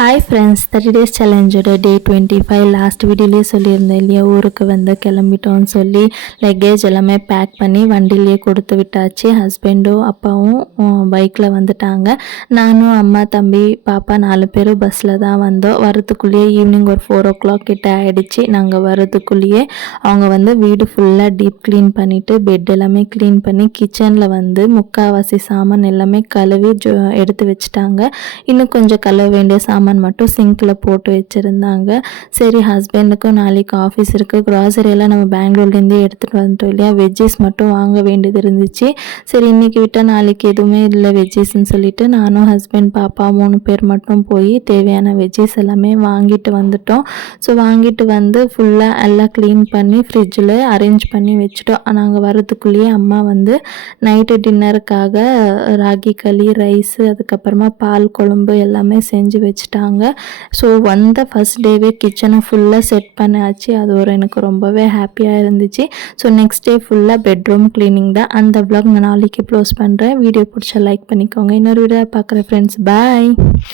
Hi friends, 30 days சேலஞ்சோட டே 25 last வீடியோலேயே சொல்லியிருந்தேன் இல்லையா, ஊருக்கு வந்து கிளம்பிட்டோன்னு சொல்லி லக்கேஜ் எல்லாமே பேக் பண்ணி வண்டியிலேயே கொடுத்து விட்டாச்சு. ஹஸ்பண்டும் அப்பாவும் பைக்கில் வந்துட்டாங்க. நானும் அம்மா தம்பி பாப்பா 4 பேரும் பஸ்ஸில் தான் வந்தோம். வரத்துக்குள்ளேயே ஈவினிங் ஒரு 4 o'clock கிட்ட ஆகிடுச்சு. நாங்கள் வரதுக்குள்ளேயே அவங்க வந்து வீடு ஃபுல்லாக டீப் க்ளீன் பண்ணிவிட்டு பெட் எல்லாமே க்ளீன் பண்ணி கிச்சனில் வந்து முக்கால்வாசி சாமான் எல்லாமே கழுவி எடுத்து வச்சுட்டாங்க. இன்னும் கொஞ்சம் கழுவ வேண்டிய சாமான் மட்டும் சிங்கில் போட்டு வச்சுருந்தாங்க. சரி, ஹஸ்பண்டுக்கும் நாளைக்கு ஆஃபீஸ் இருக்குது, க்ராசரி எல்லாம் நம்ம பெங்களூர்லேருந்தே எடுத்துகிட்டு வந்துட்டோம் இல்லையா, வெஜ்ஜஸ் மட்டும் வாங்க வேண்டியது இருந்துச்சு. சரி, இன்றைக்கி விட்டால் நாளைக்கு எதுவுமே இல்லை வெஜ்ஜஸ்ன்னு சொல்லிட்டு நானும் ஹஸ்பண்ட் பாப்பா 3 பேர் மட்டும் போய் தேவையான வெஜ்ஜஸ் எல்லாமே வாங்கிட்டு வந்துட்டோம். ஸோ வாங்கிட்டு வந்து ஃபுல்லாக எல்லாம் க்ளீன் பண்ணி ஃப்ரிட்ஜில் அரேஞ்ச் பண்ணி வச்சுட்டோம். நாங்கள் வரதுக்குள்ளேயே அம்மா வந்து நைட்டு டின்னருக்காக ராகி களி, ரைஸு, அதுக்கப்புறமா பால் குழம்பு எல்லாமே செஞ்சு வச்சுட்டாங்க. ஸோ வந்த ஃபஸ்ட் டேவே கிச்சனை ஃபுல்லாக செட் பண்ணியாச்சு. அது எனக்கு ரொம்பவே ஹாப்பியாக இருந்துச்சு. ஸோ நெக்ஸ்ட் டே ஃபுல்லாக பெட்ரூம் க்ளீனிங் தான். அந்த vlog நான் நாளைக்கு க்ளோஸ் பண்ணுறேன். வீடியோ பிடிச்சா லைக் பண்ணிக்கோங்க. இன்னொரு வீடியோ பார்க்குறேன் ஃப்ரெண்ட்ஸ். பாய்.